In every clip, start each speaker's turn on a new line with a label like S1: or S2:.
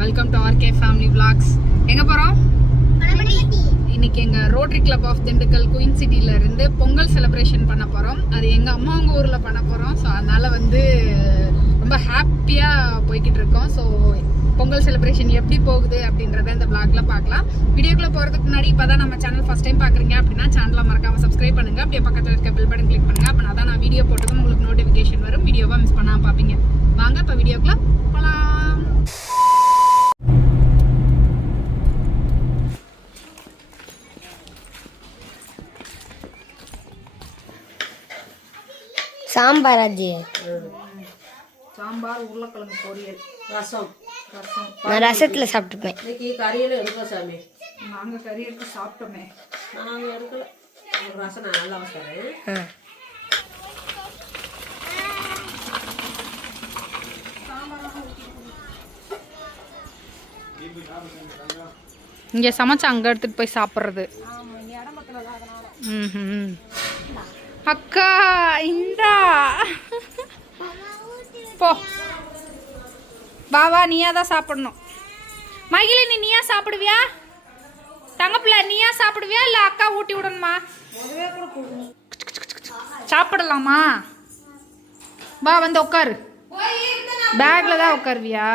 S1: Welcome to RK family vlogs. எங்க போறோம்? இன்னைக்கு எங்க rotary club of Dindigul queen சிட்டில இருந்து பொங்கல் செலிப்ரேஷன் பண்ண போறோம். அது எங்க அம்மாவங்க ஊர்ல பண்ண போறோம். ஸோ அதனால வந்து ரொம்ப ஹாப்பியா போய்கிட்டு இருக்கோம். ஸோ பொங்கல் செலிப்ரேஷன் எப்படி போகுது அப்படின்றத இந்த vlogல பார்க்கலாம். வீடியோக்குள்ள போறதுக்கு முன்னாடி இப்பதான் நம்ம சேனல் ஃபர்ஸ்ட் டைம் பாக்குறீங்க அப்படின்னா சேனலை மறக்காம சப்ஸ்கிரைப் பண்ணுங்க. அப்படியே பக்கத்துல இருக்க பெல் பட்டன் கிளிக் பண்ணுங்க. அப்ப தான் நான் வீடியோ போட்டதும் உங்களுக்கு நோட்டிஃபிகேஷன் வரும் வீடியோவா மிஸ் பண்ணாம பாப்பீங்க வாங்க இப்ப வீடியோக்குள்ள போலாம்
S2: சாம்பார் அது
S1: சாம்பார் உருளைக்கிழங்கு பொரியல்.
S3: ரசம்.
S1: ரசம்.
S2: நான் ரசத்தில் சாப்பிட்டுப்பேன்.
S3: இன்னைக்கு கறியில் எடுக்கோம் சாமி.
S1: நாங்க கறி எடுத்து சாப்பிட்டோமே.
S3: நாங்கள் எடுக்கல. ரசம் நான் நல்லா
S2: ஆ.
S1: இங்க சமைச்சு அங்க எடுத்துட்டு போய் சாப்பிடுறது. ம்ஹும். அக்கா இந்தா. போ. பாவா நீயா தான் சாப்பிடணும். மகிழி நீ நீயா சாப்பிடுவியா? தங்கப்பிள்ள நீயா சாப்பிடுவியா? இல்லை அக்கா ஊட்டி விடணுமா? சாப்பிடலாமா? வா வந்து உட்காரு பேக்கில் தான் உட்காருவியா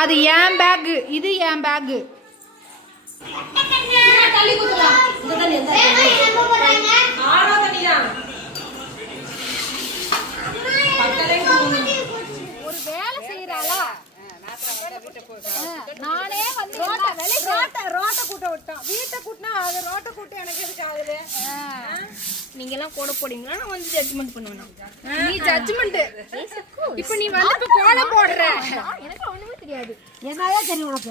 S1: அது ஏன் பேகு இது ஏன் பேகு
S3: ஆடோ தனியா
S1: ஒரு நானே வந்து
S4: ரோட்டை கூட்ட விட்டான் வீட்டை கூட்டினா அது ரோட்டை கூட்டி எனக்கு எதுக்கு ஆகுது?
S2: நீங்க எல்லாம் கூட போடுவீங்களா நான் வந்து ஜட்ஜ்மெண்ட் பண்ணுவேன்
S1: நீ ஜட்ஜ்மெண்ட் இப்போ நீ வந்து இப்ப கோலம் போடுற.
S2: எனக்கு ஒண்ணுமே தெரியாது.
S4: என்னதான் தெரியும் உனக்கு?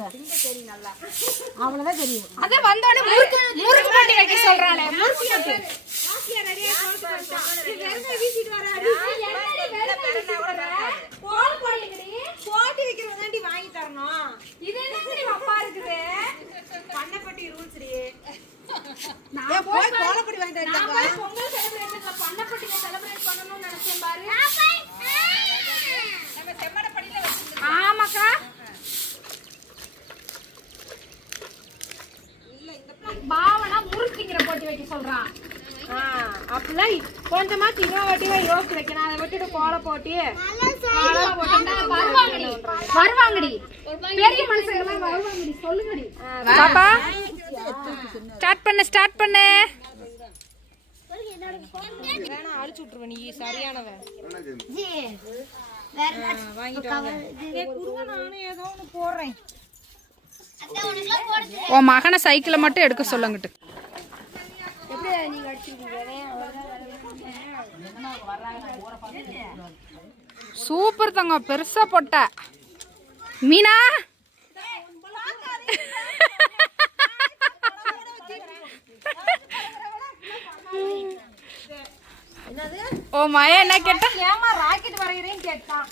S4: அவ்வளவுதான் தெரியும்.
S1: அத வந்தோடனே முறுக்கு முறுக்கு போட்டு வைக்க சொல்றாளே. முறுக்கு போட்டு.
S4: போட்டி வைக்கிறதாண்டி வாங்கி தரணும்
S1: இது என்ன அப்பா இருக்குது
S4: பண்ணப்பட்டி ரூல்ஸ் நான் போய் கோலப்படி வாங்கிட்டு
S1: நான் போய் பொங்கல் செலிப்ரேஷன்ல பண்ணப்பட்டில செலிப்ரேட் பண்ணணும்னு நினைச்சேன் பாரு. நம்ம செம்மடப்படியில வச்சிருந்தோம் ஆமாக்கா. பாவனா முறுக்குங்கிற போட்டு வைக்க சொல்றான்.
S4: அப்படிலாம் கொஞ்சமா திங்க வாட்டிவா யோசிச்சு வைக்கணும். அதை விட்டுட்டு கோல போட்டி
S1: வருவாங்கடி. வருவாங்கடி. பெரிய மனுஷங்க எல்லாம் வருவாங்கடி. சொல்லுங்கடி. பாப்பா ஸ்டார்ட் பண்ணு ஸ்டார்ட் பண்ணு.
S4: வேணா அழிச்சு விட்டுருவ நீ சரியானவன் ஏதோ போடுறேன்
S1: உன் மகனை சைக்கிளை மட்டும் எடுக்க சொல்லுங்கிட்டு சூப்பர் தங்க பெருசா போட்ட. மீனா? ஓ மய என்ன கேட்டா?
S4: ஏமா ராக்கெட் வரைகிறேன்னு கேட்டான்.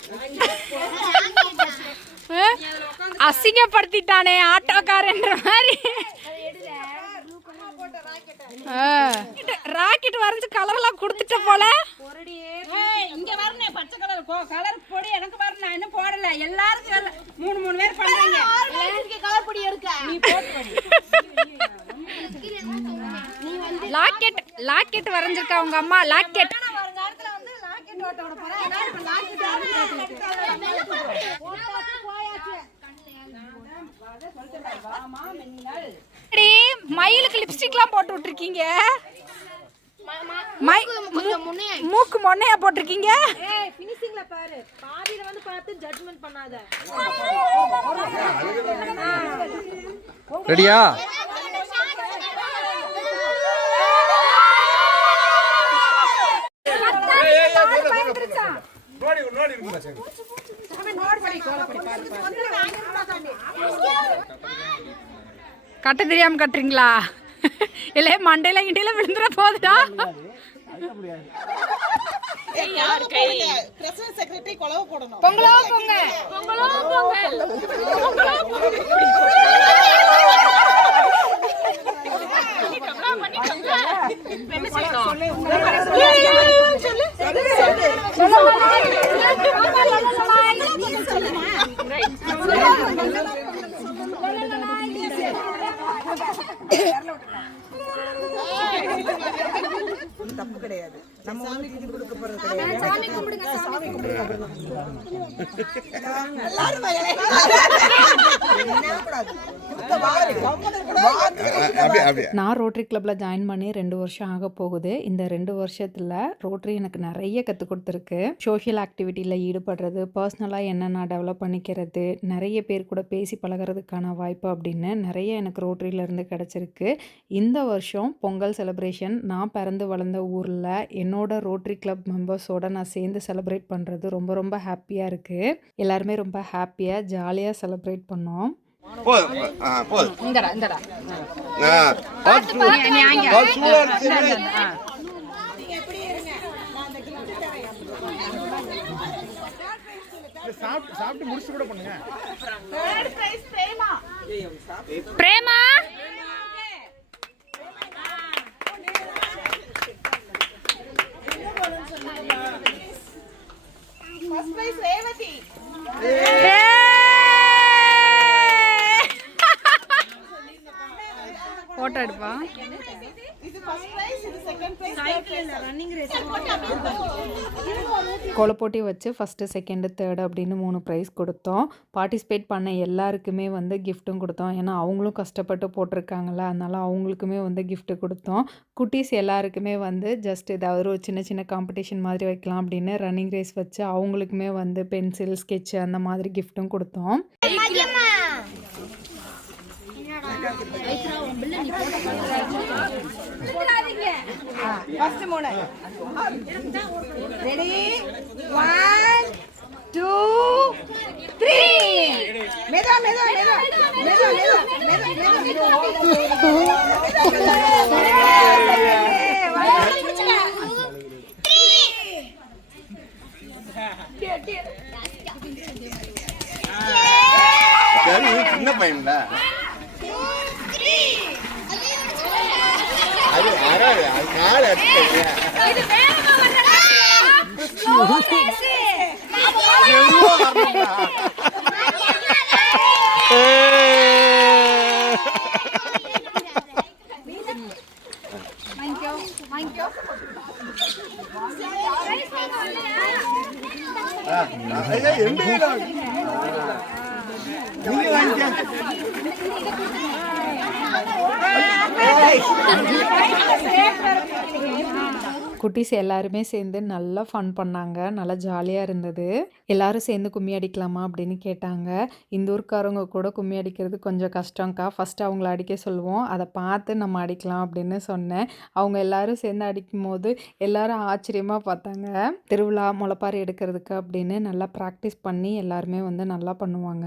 S1: அசிங்கப்படுத்திட்டானே ஆட்டோக்காரன்ற மாதிரி. ராக்கெட் வரைஞ்சு கலர்லாம் கொடுத்துட்ட போல.
S4: இங்க வரணும் பச்சை கலர் கலர் பொடி எனக்கு வரணும் நான் இன்னும் போடல. எல்லாருக்கும் வரல. மூணு மூணு பேர் பண்றாங்க கலர் பொடி எடுக்க நீ போட்டு
S1: லாக்கெட் லாக்கெட் வரைஞ்சிருக்கா உங்க அம்மா? லாக்கெட் மயிலுக்கு லிப்ஸ்டிக்லாம் போட்டு விட்டுருக்கீங்க. மூக்கு மொன்னையா போட்டிருக்கீங்க?
S4: ஏய் ஃபினிஷிங்ல பாரு. பாதியில வந்து பார்த்து ஜட்ஜ்மெண்ட் பண்ணாத.
S5: ரெடியா?
S1: கட்ட தெரியாம கட்டுறீங்களா? இல்ல மண்டையில கிண்டையில விழுந்துற போகுதா பொங்கலோ பொங்க. பொங்கலோ பொங்க சொல்லு
S4: தப்பு கிடையாது நம்ம வந்து இது கொடுக்க போறது கிடையாது சாமி கும்பிடுங்க எல்லாரும்
S6: நான் ரோட்டரி கிளப்பில் ஜாயின் பண்ணி ரெண்டு வருஷம் ஆக போகுது. இந்த ரெண்டு வருஷத்தில் ரோட்டரி எனக்கு நிறைய கற்றுக் கொடுத்துருக்கு. சோஷியல் ஆக்டிவிட்டியில் ஈடுபடுறது பர்சனலாக என்னென்ன டெவலப் பண்ணிக்கிறது நிறைய பேர் கூட பேசி பழகுறதுக்கான வாய்ப்பு அப்படின்னு நிறைய எனக்கு ரோட்டரியிலேருந்து கிடச்சிருக்கு. இந்த வருஷம் பொங்கல் செலிப்ரேஷன் நான் பிறந்து வளர்ந்த ஊரில் என்னோட ரோட்டரி கிளப் மெம்பர்ஸோட நான் சேர்ந்து செலிப்ரேட் பண்ணுறது ரொம்ப ரொம்ப ஹாப்பியாக இருக்குது எல்லாருமே ரொம்ப ஹாப்பியாக ஜாலியாக செலிப்ரேட் பண்ணோம்.
S7: போதும். ஆ போதும்.
S6: இந்தடா இந்தடா.
S7: ஆ சூடா
S6: பிரேமா போட்டோ எடுப்பா கோலப்போட்டி வச்சு ஃபஸ்ட்டு செகண்டு தேர்டு அப்படின்னு மூணு ப்ரைஸ் கொடுத்தோம். பார்ட்டிசிபேட் பண்ண எல்லாருக்குமே வந்து கிஃப்ட்டும் கொடுத்தோம். ஏன்னா அவங்களும் கஷ்டப்பட்டு போட்டிருக்காங்களா அதனால் அவங்களுக்குமே வந்து கிஃப்ட்டு கொடுத்தோம். குட்டீஸ் எல்லாருக்குமே வந்து ஜஸ்ட் ஏதாவது ஒரு சின்ன சின்ன காம்படிஷன் மாதிரி வைக்கலாம் அப்படின்னு ரன்னிங் ரேஸ் வச்சு அவங்களுக்குமே வந்து பென்சில் ஸ்கெட்ச் அந்த மாதிரி கிஃப்ட்டும் கொடுத்தோம்.
S4: ஃபர்ஸ்ட் மூணு ரெடி ஒன் டூ த்ரீ மெதா மெதா மெதா மெதா மெதா மெதா
S7: சின்ன பையன்ல அது வராது அது கால்
S6: குட்டீஸ் எல்லாருமே சேர்ந்து நல்லா ஃபன் பண்ணாங்க. நல்லா ஜாலியாக இருந்தது. எல்லாரும் சேர்ந்து கும்மி அடிக்கலாமா அப்படின்னு கேட்டாங்க. இந்த ஊர்க்காரவங்க கூட கும்மி அடிக்கிறது கொஞ்சம் கஷ்டம்க்கா. ஃபஸ்ட்டு அவங்கள அடிக்க சொல்லுவோம். அதை பார்த்து நம்ம அடிக்கலாம் அப்படின்னு சொன்னேன். அவங்க எல்லாரும் சேர்ந்து அடிக்கும் போது எல்லாரும் ஆச்சரியமாக பார்த்தாங்க. திருவிழா முளைப்பாரி எடுக்கிறதுக்கு அப்படின்னு நல்லா ப்ராக்டிஸ் பண்ணி எல்லாருமே வந்து நல்லா பண்ணுவாங்க.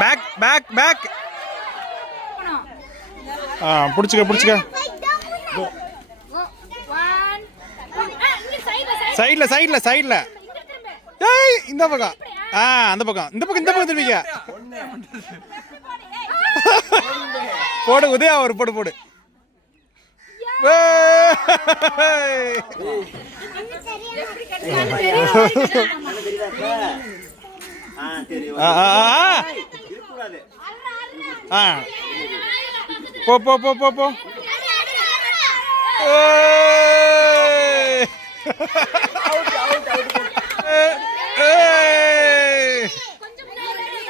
S8: பேக் பேக் பேக் ஆ பிடிச்சிக்க பிடிச்சிக்க. சைடில் சைடில் சைடில் ஏய் இந்த பக்கம். ஆ அந்த பக்கம். இந்த பக்கம் இந்த பக்கம் திரும்பிக்க. போடு உதயா ஒரு போடு போடு. போ போ போ போ போ.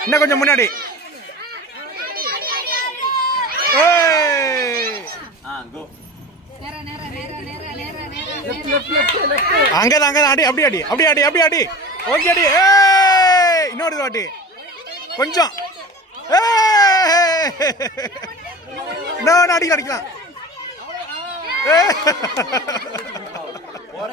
S8: இன்னும் கொஞ்சம் முன்னாடி ஏய். அங்கதான் அங்கதான் அடி அப்படி அடி அப்படி அடி அப்படி அடி ஓகே அடி ஏய் இன்னொரு வாட்டி கொஞ்சம் ஏய் இன்னும் அடிக்கலாம் அடிக்கலாம் ஏய். ஓ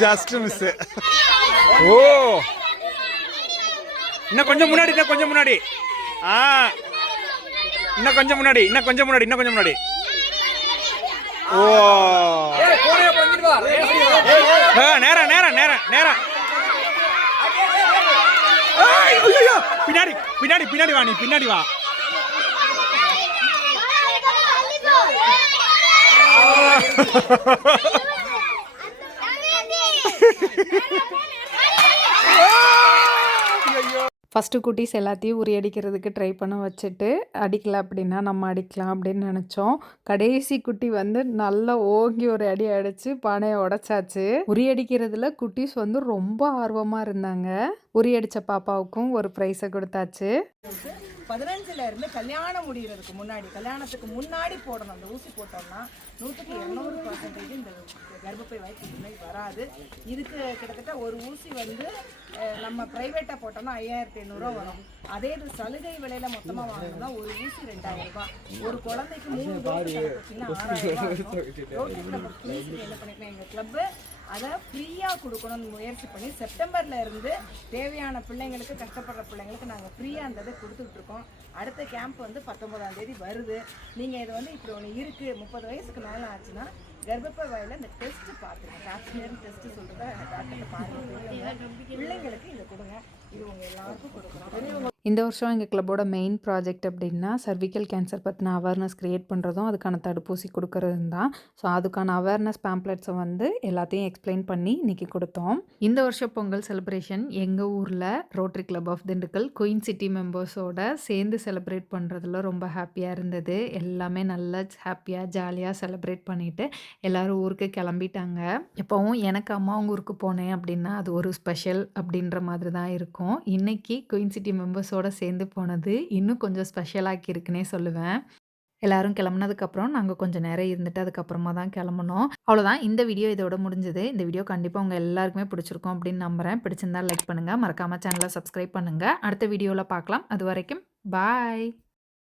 S8: ஜஸ்ட் மிஸ் ஓ இன்னும் கொஞ்சம் முன்னாடி இன்னும் கொஞ்சம் முன்னாடி ஆ இன்னும் கொஞ்சம் முன்னாடி இன்னும் கொஞ்சம் முன்னாடி இன்னும் கொஞ்சம் முன்னாடி ஓ நேரம் நேரம் நேரம் நேரம் பின்னாடி பின்னாடி பின்னாடி வா நீ பின்னாடி வா
S6: ஃபஸ்ட்டு குட்டீஸ் எல்லாத்தையும் உரியடிக்கிறதுக்கு ட்ரை பண்ண வச்சுட்டு அடிக்கலாம் அப்படின்னா நம்ம அடிக்கலாம் அப்படின்னு நினச்சோம். கடைசி குட்டி வந்து நல்லா ஓங்கி ஒரு அடி அடித்து பானையை உடச்சாச்சு. உரியடிக்கிறதுல குட்டீஸ் வந்து ரொம்ப ஆர்வமாக இருந்தாங்க. உரியடித்த பாப்பாவுக்கும் ஒரு ப்ரைஸை கொடுத்தாச்சு.
S4: பதினஞ்சுல இருந்து கல்யாணம் முடிகிறதுக்கு முன்னாடி கல்யாணத்துக்கு முன்னாடி போடணும். அந்த ஊசி போட்டோம்னா நூற்றுக்கு இரநூறு பர்சன்டேஜ் இந்த கர்ப்பப்பை வாய்ப்பு வராது. இதுக்கு கிட்டத்தட்ட ஒரு ஊசி வந்து நம்ம ப்ரைவேட்டாக போட்டோம்னா ஐயாயிரத்தி ஐநூறுரூவா வரும். அதே இது சலுகை விலையில மொத்தமாக வாங்கணும்னா ஒரு ஊசி ரெண்டாயிரம் ரூபாய். ஒரு குழந்தைக்கு மூணு டோஸ் பார்த்தீங்கன்னா ஆறாயிரம் ரூபாய் வரும். என்ன பண்ணிக்கலாம் எங்கள் கிளப்பு அதை ஃப்ரீயாக கொடுக்கணும்னு முயற்சி பண்ணி செப்டம்பர்ல இருந்து தேவையான பிள்ளைங்களுக்கு கஷ்டப்படுற பிள்ளைங்களுக்கு நாங்கள் ஃப்ரீயாக அந்த இதை கொடுத்துட்டு இருக்கோம் அடுத்த கேம்ப் வந்து பத்தொன்பதாம் தேதி வருது. நீங்கள் இது வந்து இப்படி ஒன்று இருக்குது முப்பது வயசுக்கு மேலே ஆச்சுன்னா கர்ப்பப்பை வாயில இந்த டெஸ்ட் பார்த்துருங்க காஷ்மீர் டெஸ்ட் சொல்கிறத டாக்டர்கிட்ட பாருங்க பிள்ளைங்களுக்கு இதை கொடுங்க. இது உங்கள் எல்லாருக்கும் கொடுக்கணும். பெரியவங்க
S6: இந்த வருஷம் எங்கள் கிளப்போட மெயின் ப்ராஜெக்ட் அப்படின்னா சர்விக்கல் கேன்சர் பற்றின அவேர்னஸ் க்ரியேட் பண்ணுறதும் அதுக்கான தடுப்பூசி கொடுக்கறதும் தான். ஸோ அதுக்கான அவேர்னஸ் பேம்ப்ளெட்ஸை வந்து எல்லாத்தையும் எக்ஸ்பிளைன் பண்ணி இன்றைக்கி கொடுத்தோம். இந்த வருஷம் பொங்கல் செலிப்ரேஷன் எங்கள் ஊரில் rotary club of Dindigul queen city மெம்பர்ஸோட சேர்ந்து செலிப்ரேட் பண்ணுறதுல ரொம்ப ஹாப்பியாக இருந்தது. எல்லாமே நல்லா ஹாப்பியாக ஜாலியாக செலிப்ரேட் பண்ணிவிட்டு எல்லோரும் ஊருக்கு கிளம்பிட்டாங்க. எப்போவும் எனக்கு அம்மாவும் ஊருக்கு போனேன் அப்படின்னா அது ஒரு ஸ்பெஷல் அப்படின்ற மாதிரி தான் இருக்கும். இன்றைக்கி குயின் சிட்டி மெம்பர்ஸோட சேர்ந்து போனது இன்னும் கொஞ்சம் ஸ்பெஷலாக்கி இருக்குன்னே சொல்லுவேன். எல்லாரும் கிளம்புனதுக்கப்புறம் நாங்கள் கொஞ்சம் நேரம் இருந்துட்டு அதுக்கப்புறமா தான் கிளம்புனோம். அவ்வளோதான் இந்த வீடியோ இதோட முடிஞ்சது. இந்த வீடியோ கண்டிப்பாக உங்கள் எல்லாருக்குமே பிடிச்சிருக்கும் அப்படின்னு நம்புகிறேன் பிடிச்சிருந்தா லைக் பண்ணுங்கள் மறக்காமல் சேனலை சப்ஸ்கிரைப் பண்ணுங்கள் அடுத்த வீடியோவில் பார்க்கலாம். அது வரைக்கும் பாய்